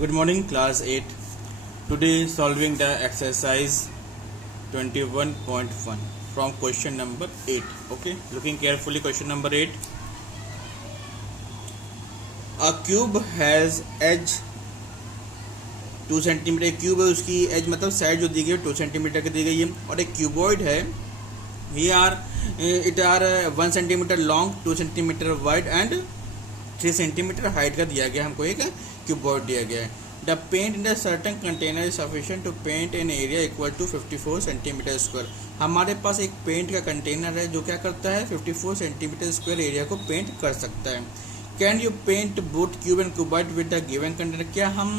Good morning, class 8. Today, solving the exercise 21.1 from question number 8. Okay, looking carefully, question number 8. A cube has edge 2 centimetre. Cube है, उसकी as मतलब side जो दी गई है 2 centimetre की दी गई है. और एक क्यूबॉइड है, it are 1 centimetre long, 2 centimetre wide and 3 centimetre height का दिया गया. हमको एक क्यूबॉइड दिया गया है. The paint in the certain container is sufficient to paint an area equal to 54 centimetre square. हमारे पास एक पेंट का कंटेनर है जो क्या करता है 54 सेंटीमीटर स्क्वायर एरिया को पेंट कर सकता है. Can you paint both cube and cuboid with the given container. क्या हम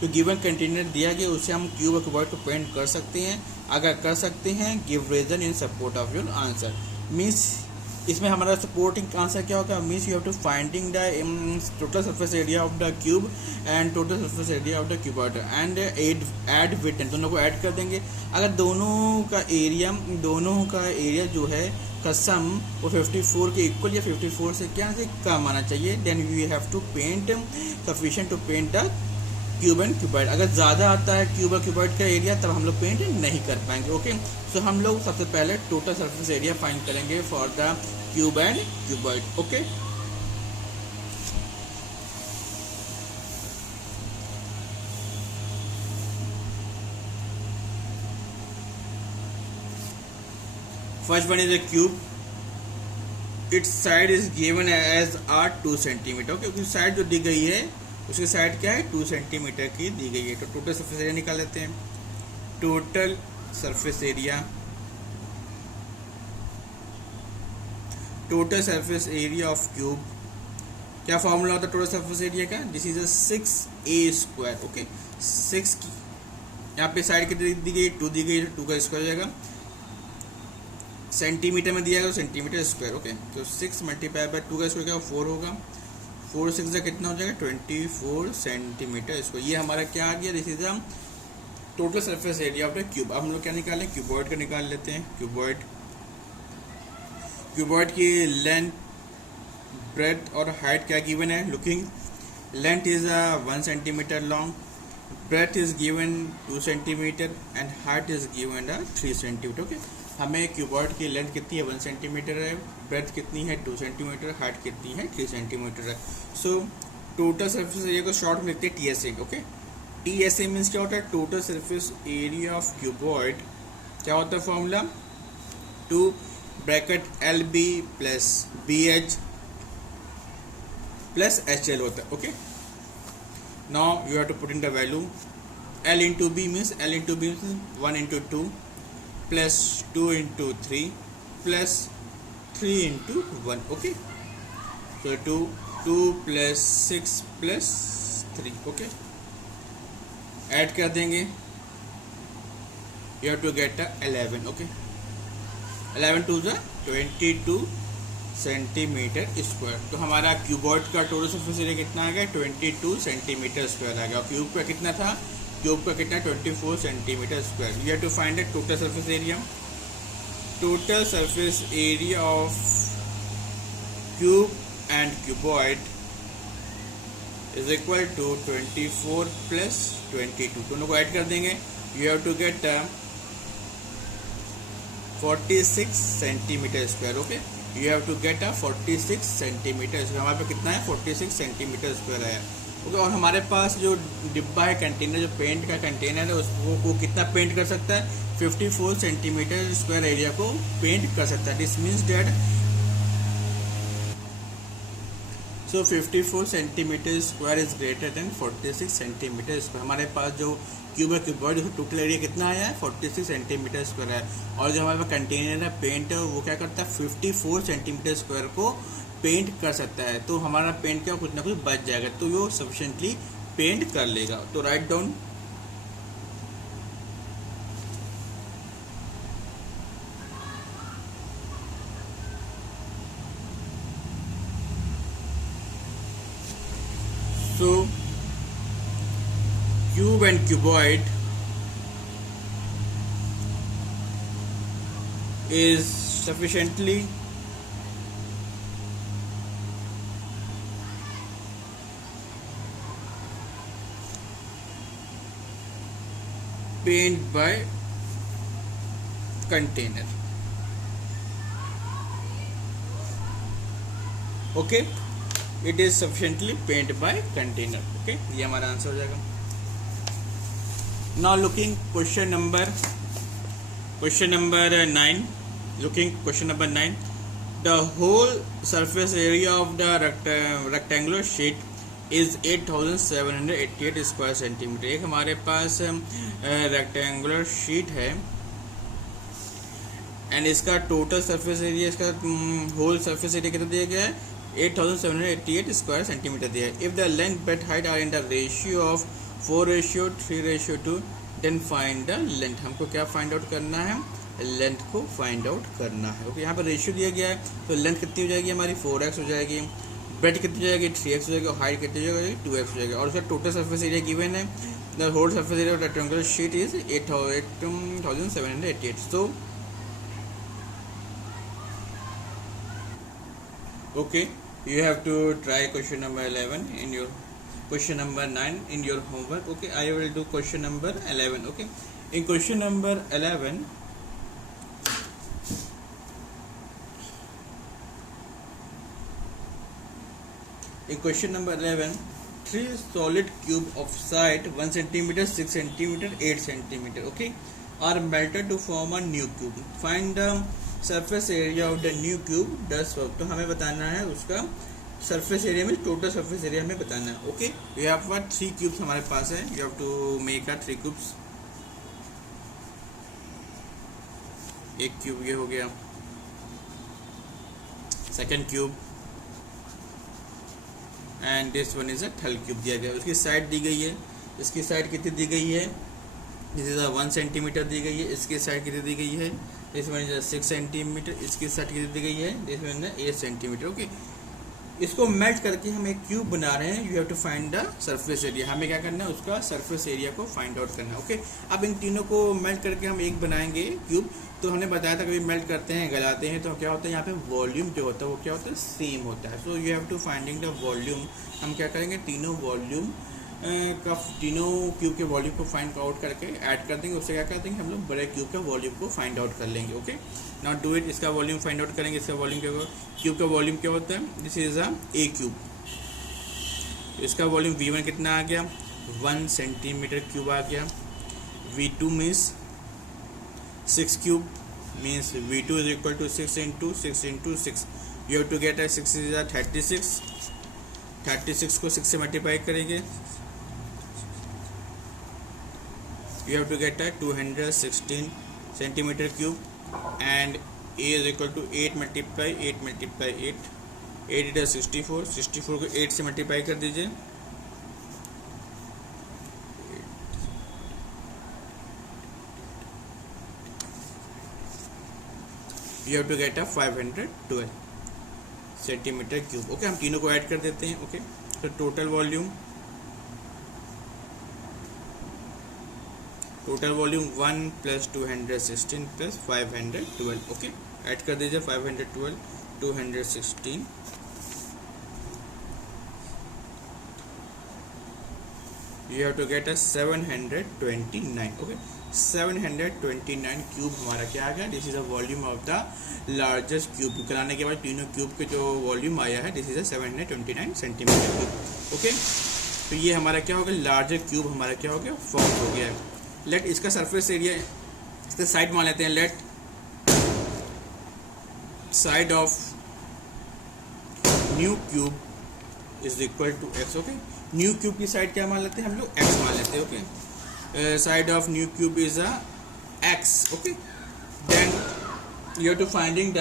जो गिवन कंटेनर दिया गया उससे हम क्यूब और क्यूबॉइड को पेंट कर सकते हैं? अगर कर सकते हैं, give reason in support of your answer. Means इसमें हमारा सपोर्टिंग आंसर क्या होगा? Means you have to finding the total surface area of the cube and total surface area of the cuboid and add with, दोनों को add कर देंगे. अगर दोनों का एरिया जो है का सम वो 54 के इक्वल या 54 से क्या से कम आना चाहिए, then we have to paint sufficient to paint the cube and cuboid. अगर ज़्यादा आता है क्यूब और क्यूबॉइड का एरिया तब हम लोग पेंट नहीं कर पाएंगे. ओके, सो हम लोग सबसे पहले टोटल सरफेस एरिया फाइंड करेंगे for the cube and cuboid. Okay, first one is a cube. its side is given as r 2 centimetre. Okay, क्योंकि साइड जो दी गई है उसकी साइड क्या है 2 सेंटीमीटर की दी गई है. तो टोटल सरफेस एरिया निकाल लेते हैं. Total surface area of cube. क्या फॉर्मूला होता है टोटल सरफेस एरिया का? This is 6a square. Okay, 6 की यहाँ पे साइड कितनी दी गई 2 दी गई है, 2 का स्क्वायर हो जाएगा. सेंटीमीटर में दिया गया तो सेंटीमीटर स्क्वायर. ओके, तो 6 मल्टीप्लाई बाय 2 का स्क्वायर क्या 4 होगा. 4 6 का कितना हो जाएगा 24 सेंटीमीटर स्क्वायर. ये हमारा क्या आ गया? This is the total surface area of the cube. अब हम लोग क्या निकालें? क्यूबॉइड का निकाल लेते हैं. क्यूबॉइड की लेंथ, ब्रेथ और हाइट क्या गिवन है? Looking, length is 1 centimetre long, breadth is given 2 centimetre and height is given 3 centimetre. Okay, हमें क्यूबॉइड की लेंथ कितनी है 1 सेंटीमीटर है, ब्रेथ कितनी है 2 सेंटीमीटर, हाइट कितनी है 3 सेंटीमीटर है. सो टोटल सरफेस एरिया को शॉर्ट में लिखते हैं TSA. ओके, TSA मीन्स क्या होता है? Total surface area of cuboid. क्या होता है formula? 2 bracket LB plus BH plus HL होता है. Okay, now you have to put in the value. L into B means 1 into 2 plus 2 into 3 plus 3 into 1. Okay, so 2 plus 6 plus 3. Okay, add कर देंगे. You have to get 11. Okay, 11 two 22 centimetre square. तो हमारा cuboid का total surface area कितना आ गया 22 centimetre square आ गया. Cube का कितना था? क्यूब का कितना 24 centimetre square. You have to find the total surface area. Total surface area of cube and cuboid is equal to 24 plus 22. दोनों को ऐड कर देंगे. You have to get 46 centimetre square. Okay, you have to get 46 centimetre square. हमारे पे कितना है 46 centimetre square है. Okay, और हमारे पास जो डिब्बा है कंटेनर, जो पेंट का कंटेनर है उसको कितना पेंट कर सकता है 54 सेंटीमीटर स्क्वायर एरिया को पेंट कर सकता है. This means that 54 centimetre square is greater than 46 centimetre square. हमारे पास जो क्यूब है क्यूबॉइड टोटल एरिया कितना आया है 46 सेंटीमीटर स्क्वायर है. और जो हमारे पास कंटेनर है पेंट वो क्या करता है 54 सेंटीमीटर स्क्वायर को पेंट कर सकता है. तो हमारा पेंट क्या कुछ ना कुछ बच जाएगा, तो वो सफिशिएंटली पेंट कर लेगा. तो write down so cube and cuboid is sufficiently paint by container. Okay, it is sufficiently paint by container. Okay, ये हमारा आंसर हो जाएगा. Now looking question number 9. Looking question number 9. The whole surface area of the rectangular sheet is 8788 square centimeter. एक हमारे पास rectangular sheet है and इसका total surface area, इसका होल सरफेस एरिया कितना दिया गया है? 8788 स्क्वायर सेंटीमीटर दिया है. If the length breadth height are in the ratio of 4:3:2 then find the length. हमको क्या फाइंड आउट करना है? लेंथ को फाइंड आउट करना है. ओके, यहाँ पर रेशियो दिया गया है तो लेंथ कितनी हो जाएगी हमारी? 4x हो जाएगी. ब्रेड कितनी हो जाएगी? 3x हो जाएगी. और हाइट कितनी हो जाएगी? 2x हो जाएगी. और उसका टोटल सरफेस एरिया गिवन है. The whole surface area of rectangular sheet is 8788. So okay, you have to try question number 11 in your question number 9 in your homework. Okay, I will do question number 11. Okay, in question number 11 three solid cube of side 1 centimeter, 6 centimeter, 8 centimeter, okay, are melted to form a new cube. Find the surface area of the new cube 10 वर्ग. तो हमें बताना है उसका surface area में, total surface area हमें बताना है. Okay, we have what 3 cubes हमारे पास है. You have to make a 3 cubes. एक क्यूब ये हो गया, second cube, and this one is a third cube दिया गया. उसकी साइड दी गई है. इसकी साइड कितनी दी गई है? दिस इज 1 सेंटीमीटर दी गई है. इसकी साइड कितनी दी गई है? This one is 6 centimetre. इसकी साइड कितनी दी गई है? This one is 8 centimetre. Okay, इसको मेल्ट करके हम एक क्यूब बना रहे हैं. You have to find the surface area. हमें क्या करना है? उसका सरफेस एरिया को फाइंड आउट करना है. ओके, अब इन तीनों को मेल्ट करके हम एक बनाएंगे क्यूब. तो हमने बताया था कभी मेल्ट करते हैं, गलाते हैं, तो क्या होता है यहाँ पे वॉल्यूम जो होता है वो क्या होता है? सेम होता है. So you have to finding the volume. हम क्या करेंगे? तीनों वॉल्यूम का, तीनों क्यूब के वॉल्यूम को फाइंड आउट करके ऐड कर देंगे. उससे क्या कर देंगे? हम लोग बड़े क्यूब का वॉल्यूम को फाइंड आउट कर लेंगे. Okay, now do it. इसका वॉल्यूम फाइंड आउट करेंगे. इसका वॉल्यूम क्या होगा? क्यूब का वॉल्यूम क्या होता है? This is a A cube. इसका वॉल्यूम V1 कितना आ गया? 1 सेंटीमीटर क्यूब आ गया. V2 means 6 cube, means V2 is equal to 6 into 6 into 6. You have to get a 6 is 36. 36 को 6 से मल्टीप्लाई करेंगे. You have to get a 216 centimeter cube, and A is equal to 8 multiply 8 multiply 8. 8 it is 64. 64 को 8 से multiply कर दीजिए. You have to get a 512 centimetre cube. Okay, हम तीनों को ऐड कर देते हैं. ओके, तो टोटल वॉल्यूम 1 + 216 + 512. ओके, ऐड कर दीजिए. 512 216. You have to get a 729. Okay, 729 cube हमारा क्या आ गया? This is a volume of the largest cube. कराने के बाद तीनों क्यूब के जो वॉल्यूम आया है, this is a 729 centimetre cube. Okay, तो ये हमारा क्या हो गया? लार्जर क्यूब हमारा क्या हो गया? फॉर्म हो गया है. लेट इसका सरफेस एरिया, इसका साइड मान लेते हैं. Let side of new cube is equal to x. Okay, new cube की साइड क्या मान लेते हैं हम लोग? x मान लेते हैं. Okay, side of new cube is a x. Okay, then you have to finding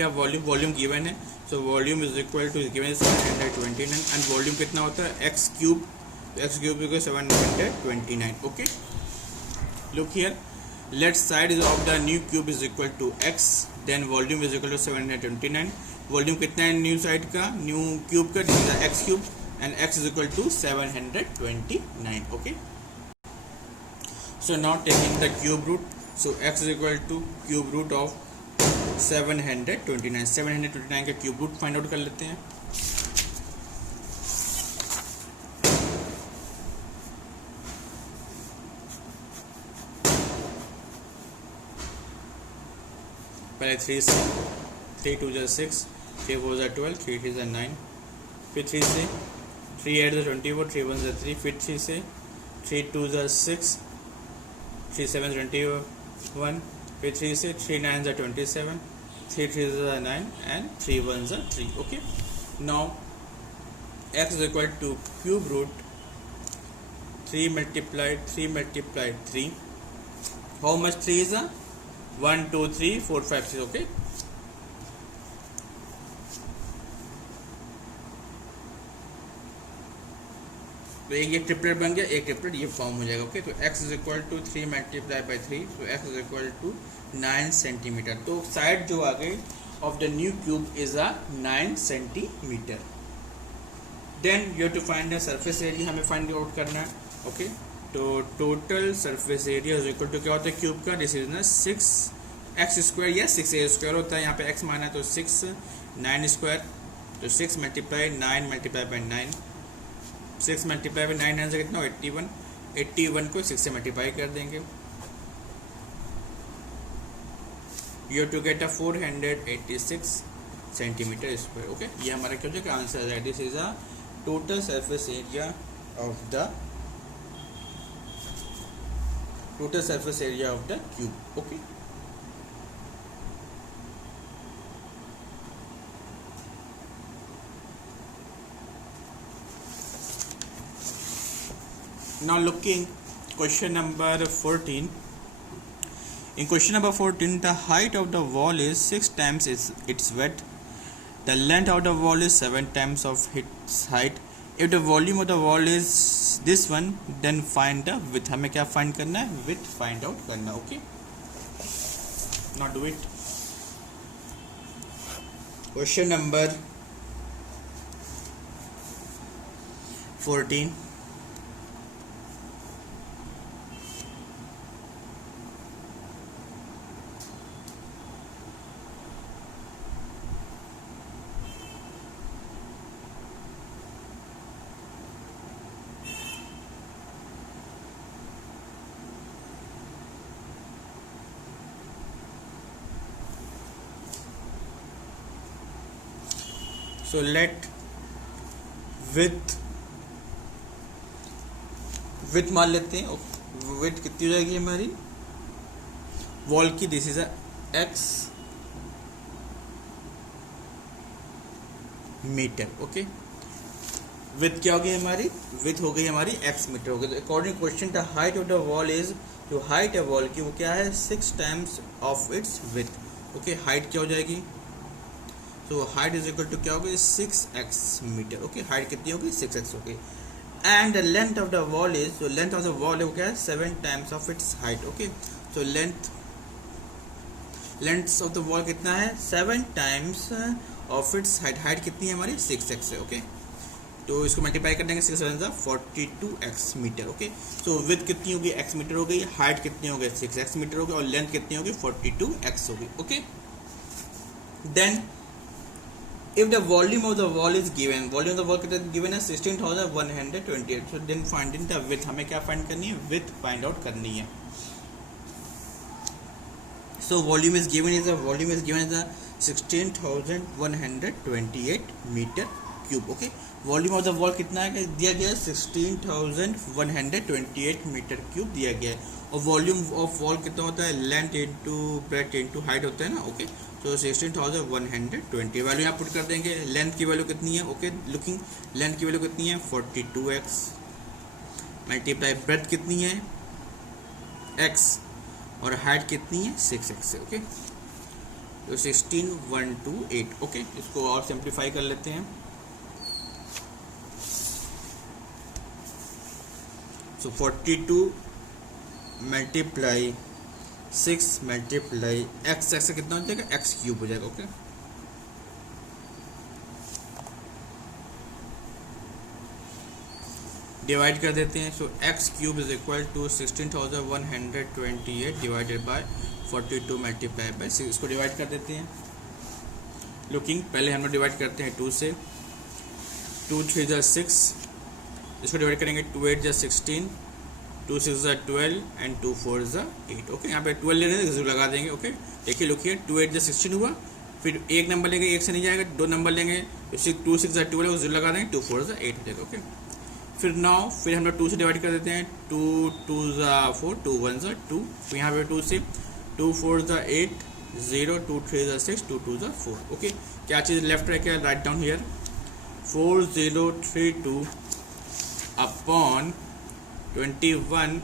the volume given है. So volume is equal to given 729 and volume कितना होता है? x cube. x cube is 729. Okay, look here. Let side of the new cube is equal to x. Then volume is equal to 729. Volume कितना है new side का? New cube का, this is x cube, and x is equal to 729. Okay, so now taking the cube root. So x is equal to cube root of 729 का cube root find out कर लेते हैं. पहले 3 से, 3 2 ज़ा 6, 3 4 ज़ा 12, 3 3 ज़ा 9, फिर 3 से, 3 8 ज़ा 24, 3 1 ज़ा 3, फिर 3 से, 3 2 ज़ा 6, 3 7 21, फिर 3 से, 3 9 ज़ा 27, 3 3 ज़ा 9 and 3 1 ज़ा 3. Okay. Now x is equal to cube root 3 multiplied 3. How much 3 is? 1 2 3 4 5 6. Okay. तो ये ट्रिपलेट बन गया, एक ट्रिपलेट ये फॉर्म हो जाएगा. ओके. तो x is equal to 3 multiply by 3, तो x is equal to 9 centimetre. तो साइड जो आ गई of the new cube is a 9 centimetre. Then you have to find the surface area, हमें फाइंड आउट करना है. ओके. तो total surface area is equal to क्या होता है क्यूब का, दिस इज ना 6x स्क्वायर या 6a स्क्वायर होता है. यहाँ पे x माना है तो 6 9 स्क्वायर, तो 6 multiply 9 multiply by 9, 6 multiply by 9 answer कितना 81. 81 को 6 से मल्टीप्लाई कर देंगे. You have to get a 486 centimetre square. Okay. ये हमारा क्या हो जाएगा आंसर है. This is a total surface area of the cube. Okay. Now looking question number 14. In question number 14, the height of the wall is 6 times its width. The length of the wall is 7 times of its height. If the volume of the wall is this one, then find the width. हमें क्या find करना है? Width find out करना. Okay. Now do it. Question number 14. So let width मान लेते हैं. width कितनी हो जाएगी हमारी वॉल की, this is x metre. Okay. width क्या हो गई हमारी, width हो गई हमारी x मीटर हो गई. According question the height of the wall is, जो हाइट है वॉल की वो क्या है 6 times of its width. Okay. Height क्या हो जाएगी, तो हाइट इज इक्वल टू क्या होगी 6x मीटर. ओके. हाइट कितनी होगी 6x होगी. And the length of the wall is, जो लेंथ ऑफ द वॉल है वो क्या है 7 times of its height. Okay. तो लेंथ ऑफ द वॉल कितना है 7 times of its height. Height कितनी है हमारी 6x है. ओके. तो इसको मल्टीप्लाई कर देंगे 6 7 42x मीटर. ओके. सो विड्थ कितनी होगी x मीटर हो गई, हाइट कितनी हो गई 6x मीटर हो गई, और लेंथ कितनी होगी 42x होगी. Okay. Then if the volume of the wall is given, volume of the wall कितना given है 16,128. so then finding the width, हमें क्या find करनी है width find out करनी है. so volume is given is the 16,128 meter cube. okay. volume of the wall कितना है दिया गया है 16,128 मीटर क्यूब दिया गया है. और वॉल्यूम ऑफ वॉल कितना होता है length into breadth into height होता है ना. ओके. तो 16,120 वैल्यू यहाँ पुट कर देंगे. लेंथ की वैल्यू कितनी है, ओके लुकिंग, लेंथ की वैल्यू कितनी है 42x मल्टीप्लाई ब्रेथ कितनी है x और हाइट कितनी है 6x है. ओके. तो 16,128. ओके. इसको और सिंप्लीफाई कर लेते हैं. सो 42 मल्टीप्लाई 6 मल्टीप्लाई x से कितना हो जाएगा x क्यूब हो जाएगा. ओके. डिवाइड कर देते हैं. So x cube is equal to 16,128 divided by 42 multiply by 6. इसको डिवाइड कर देते हैं. लुकिंग पहले हम लोग डिवाइड करते हैं 2 से. 2 3 = 6, इसको डिवाइड करेंगे 2 8 = 16, 2 6 ज़ा 12 एंड 2 4 ज़ा 8। ओके, यहाँ पे 12 ले रहे हैं, लगा देंगे। ओके, देखिए लुकिए 2 8 ज़ा 16 हुआ, फिर एक नंबर लेंगे, एक से नहीं जाएगा, दो नंबर लेंगे, 2 6 ज़ा 12 है, लगा देंगे, 2 4 ज़ा 8 हो जाएगा। ओके, फिर नाउ फिर हम लोग 2 से डिवाइड कर देते हैं, 2 2 ज़ा 4, 2 1 ज़ा 2, फिर यहाँ पे 2 से 2 4 ज़ा 8, 0 2 3 ज़ा 6, 2 2 ज़ा 4। ओके, क्या चीज़ लेफ्ट रह गया, write down here 4032 upon 21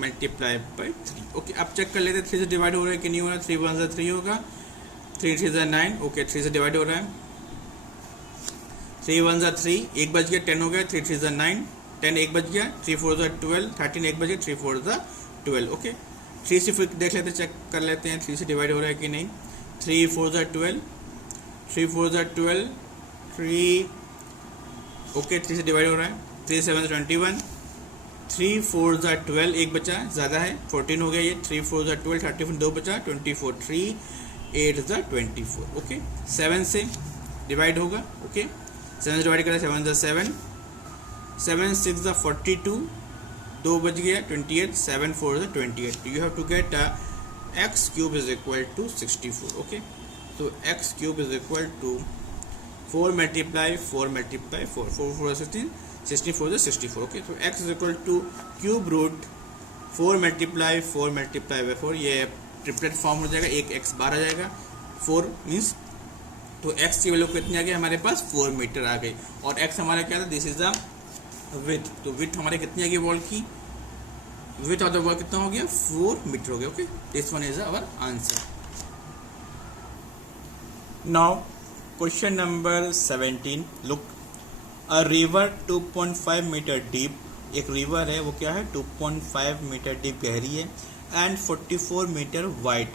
multiply by 3। Okay, अब चेक कर लेते हैं 3 से डिवाइड हो रहा है कि नहीं हो रहा है। 3 1 ज़ा 3 होगा, 3 3 ज़ा 9। ओके, 3 से डिवाइड हो रहा है, 3 1 ज़ा 3, एक बच गया, 10 हो गया, 3 3 ज़ा 9, 10 एक बच गया, 3 4 ज़ा 12, 13 एक बच गया, 3 4 ज़ा 12। ओके, 3 से फिर देख लेते हैं, चेक कर लेते हैं 3 से डिवाइड हो रहा है कि नहीं। 3 4 ज़ा 12, 3 4 ज़ा 12, 3। ओके, 3 से डिवाइड हो रहा है, 3 7 21, 3 4 ज़ा 12, एक बचा ज़्यादा है, 14 हो गया ये, 3 4 ज़ा 12, 34 दो बचा, 24, 3 8 ज़ा 24। ओके, 7 से डिवाइड होगा। ओके, 7 से डिवाइड करें, 7 ज़ा 7, 7 6 ज़ा 42, दो बच गया, 28, 7 4 ज़ा 28। You have to get x cube is equal to 64। Okay, तो x cube is equal to 4 multiply 4 multiply 4, 4 4 16, 64 is 64। Okay, तो x is equal to cube root 4 multiply 4 multiply by 4, ये ट्रिपलेट फॉर्म हो जाएगा, एक x बार आ जाएगा, 4 means, तो x की value कितनी आ गई हमारे पास, 4 मीटर आ गई। और x हमारा क्या था, दिस इज द विथ, तो विथ हमारे कितनी आ गई वॉल की, विथ ऑफ द वॉल कितना हो गया, 4 मीटर हो गया। Okay, this one is our answer. Now question number 17, look a river 2.5 metre deep, एक रिवर है वो क्या है 2.5 मीटर डीप गहरी है एंड 44 मीटर वाइड,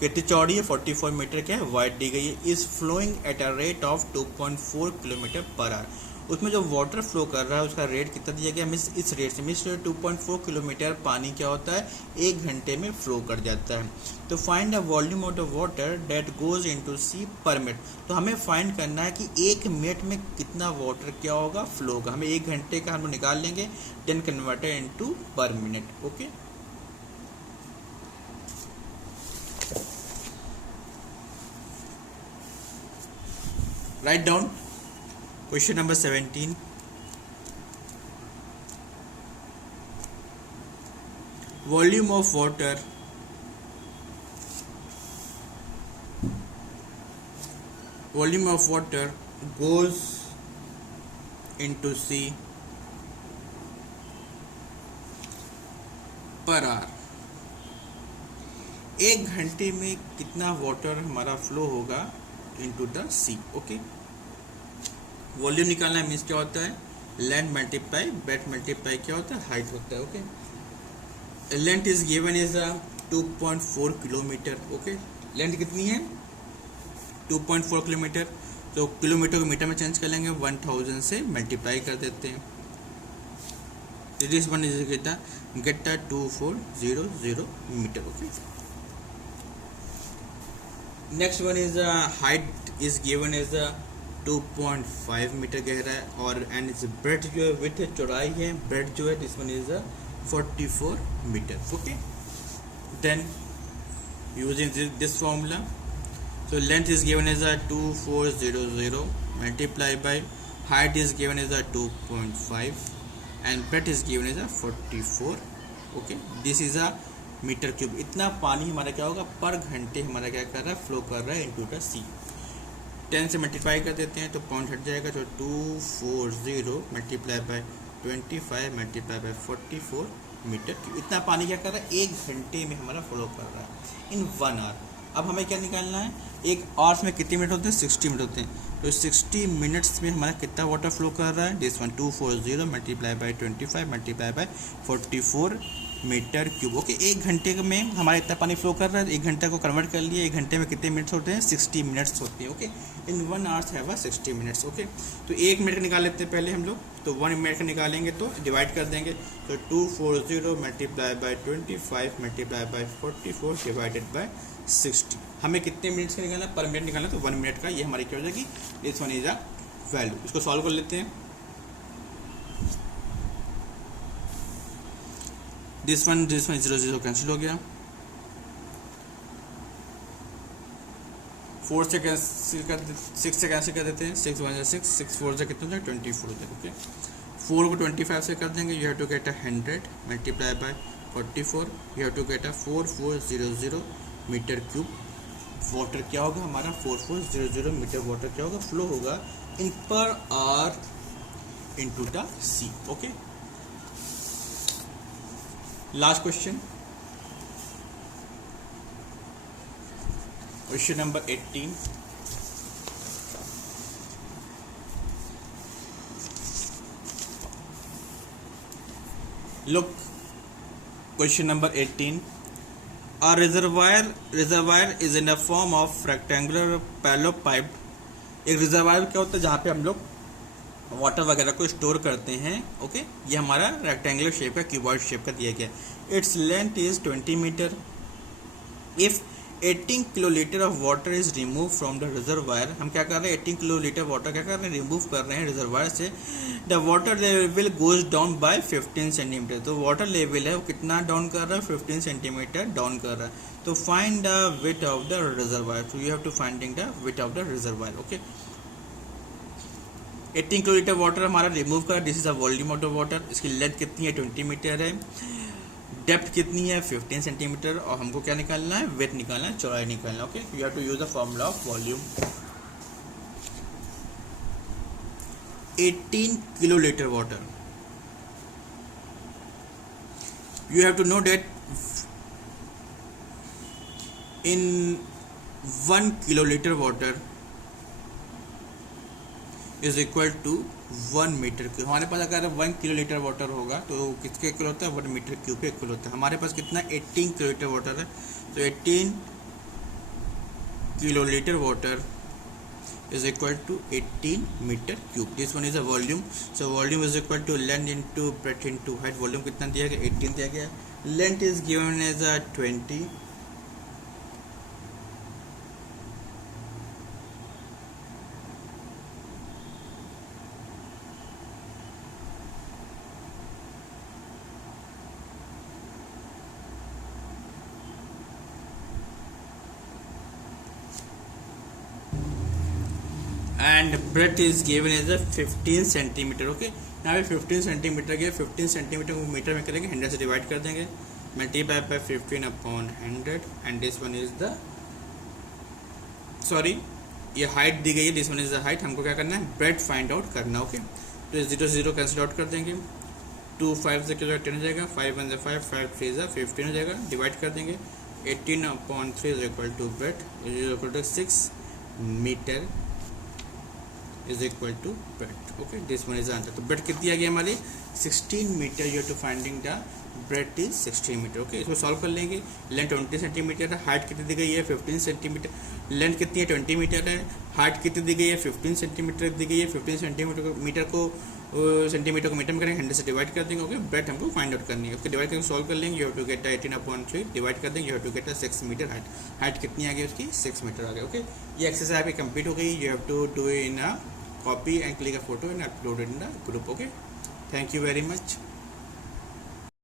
कितनी चौड़ी है 44 मीटर क्या है वाइड दी गई है, is flowing at a rate of 2.4 kilometre per hour. उसमें जो वाटर फ्लो कर रहा है उसका रेट कितना दिया गया, मिस इस रेट से मिस 2.4 किलोमीटर पानी क्या होता है 1 घंटे में फ्लो कर जाता है। तो find the volume of the water that goes into sea per minute, तो हमें फाइंड करना है कि 1 मिनट में कितना वाटर क्या होगा फ्लो होगा, हमें 1 घंटे का हम लोग निकाल लेंगे, then converted into per minute. Okay, write down question number 17, volume of water goes into sea per hour, 1 घंटे में कितना वाटर हमारा फ्लो होगा into the sea. Okay, volume निकालना मीन्स क्या होता है, लेंथ मल्टीप्लाई ब्रेथ मल्टीप्लाई क्या होता है, हाइट होता है। Okay, length is given is 2.4 kilometre. Okay, length कितनी है 2.4 किलोमीटर, तो किलोमीटर को मीटर में चेंज कर लेंगे, 1000 से मल्टीप्लाई कर देते हैं, this one is get 2400 metre. Okay, next one is height is given is 2.5 metre गहरा है, और एंड इज ब्रेथ जो है विथ चौड़ाई है, ब्रेथ जो है this one is 44 metre. Okay, then using this formula, so length is given as 2400 multiplied by height is given as 2.5 and breadth is given as 44। okay, this is a metre cube. इतना पानी हमारा क्या होगा पर घंटे हमारा क्या कर रहा है फ्लो कर रहा है इनटू द सी। 10 से मल्टीप्लाई कर देते हैं तो पॉइंट हट जाएगा, तो 240 multiply by 25 multiply by 44 metre cube. इतना पानी क्या कर रहा है 1 घंटे में हमारा फ्लो कर रहा है इन 1 आवर। अब हमें क्या निकालना है, एक आवर्स में कितने मिनट होते हैं 60 मिनट होते हैं, तो 60 मिनट्स में हमारा कितना वाटर फ्लो कर रहा है, this one 240 multiply by 25 multiply by 44 metre cube. Okay, 1 घंटे में हमारा इतना पानी फ्लो कर रहा है, 1 घंटे को कन्वर्ट कर लिए, 1 घंटे में कितने मिनट्स होते हैं 60 मिनट्स होते हैं। Okay, in 1 hours have 60 minutes. Okay, तो 1 मिनट निकाल लेते हैं पहले हम लोग, तो 1 मिनट का निकालेंगे तो डिवाइड कर देंगे, तो 240 multiply by 25 multiply by 44 divided by 60। हमें कितने मिनट्स का निकालना पर मिनट निकालना, तो 1 मिनट का, ये हमारी क्या हो जाएगी, this one is a value. इसको सॉल्व कर लेते हैं। दिस वन 0 कैंसिल हो गया, 4 से कैंसिल कर 6 से कैंसिल कर देते हैं, 6 1 6, 6 4 से कितना हो जाएगा 24 हो जाएगा। ओके 4 को 25 से कर देंगे, you have to get 100 multiply by 44, you have to get 4400 metre cube water क्या होगा हमारा 4400 मीटर वाटर क्या होगा फ्लो होगा in per hour into the sea. Okay last question, question number 18। Look, question number 18. A reservoir is in the form of rectangular hollow pipe. एक reservoir क्या होता है जहाँ पे हम लोग वाटर वगैरह को स्टोर करते हैं। ओके ये हमारा रेक्टेंगुलर शेप का क्यूबॉइड शेप का दिया गया। Its length is 20 metre. If 18 kilolitre of water is remove from the reservoir, हम क्या कर रहे हैं 18 किलोलीटर वाटर क्या कर रहे हैं रिमूव कर रहे हैं रिजर्वायर से। The water level goes down by 15 centimetre, तो वाटर लेवल है वो कितना डाउन कर रहा है 15 सेंटीमीटर डाउन कर रहा है। तो find the width of the reservoir, so you have to finding the width of the reservoir. Okay 18 kilolitre water हमारा रिमूव करा, this is the volume of the water. इसकी लेंथ कितनी है 20 मीटर है, डेप्थ कितनी है 15 सेंटीमीटर, और हमको क्या निकालना है विड्थ निकालना है, चौड़ाई निकालना है। Okay you have to use the formula of volume. 18 kiloliter water, you have to know that in 1 kiloliter water is equal to 1 metre cube. हमारे पास अगर 1 किलोलीटर वाटर होगा तो किसके इक्वल होता है 1 मीटर क्यूब के इक्वल होता है। हमारे पास कितना 18 किलोलीटर वाटर है, तो 18 kilolitre water is equal to 18 meter cube. This one is a volume, so volume is equal to length into breadth into height। volume कितना दिया गया 18 दिया गया, length is given as a 20, and breadth is given as a 15 centimetre. Okay यहाँ पे 15 centimetre के 15 centimetre को metre में करेंगे 100 से डिवाइड कर देंगे, multiply by 15/100 and this one is the sorry ये हाइट दी गई है, this one is the height. हमको क्या करना है ब्रेडथ फाइंड आउट करना। ओके तो 0 से 0 कैंसिल आउट कर देंगे, 2 5 से किलो 10 हो जाएगा, 5 1 5 5 3 15 हो जाएगा, डिवाइड कर देंगे 18/3 is equal to breadth is equal to 6 metre is equal to breadth। okay this one is the answer। तो breadth कितनी आ गई हमारी 16 metre, you to finding the breadth is 16 metre. Okay इसको सॉल्व कर लेंगे। लेंथ 20 सेंटीमीटर है, height कितनी दी गई है 15 सेंटीमीटर, लेंथ कितनी है 20 मीटर है, हाइट कितनी दी गई है 15 सेंटीमीटर दी गई है। 15 सेंटीमीटर मीटर को सेंटीमीटर को मीटर में करेंगे 100 से डिवाइड कर देंगे। ओके ब्रेडथ हमको फाइंड आउट करनी है, उसको डिवाइड करके सॉल्व कर लेंगे, you have to get 18/3 divide कर देंगे, you have to get 6 metre height. Height कितनी आ गई उसकी 6 मीटर आ गई। ओके ये एक्सरसाइज आपकी कंप्लीट हो गई, you have to do in a copy and click a photo and upload it in the group। okay thank you very much।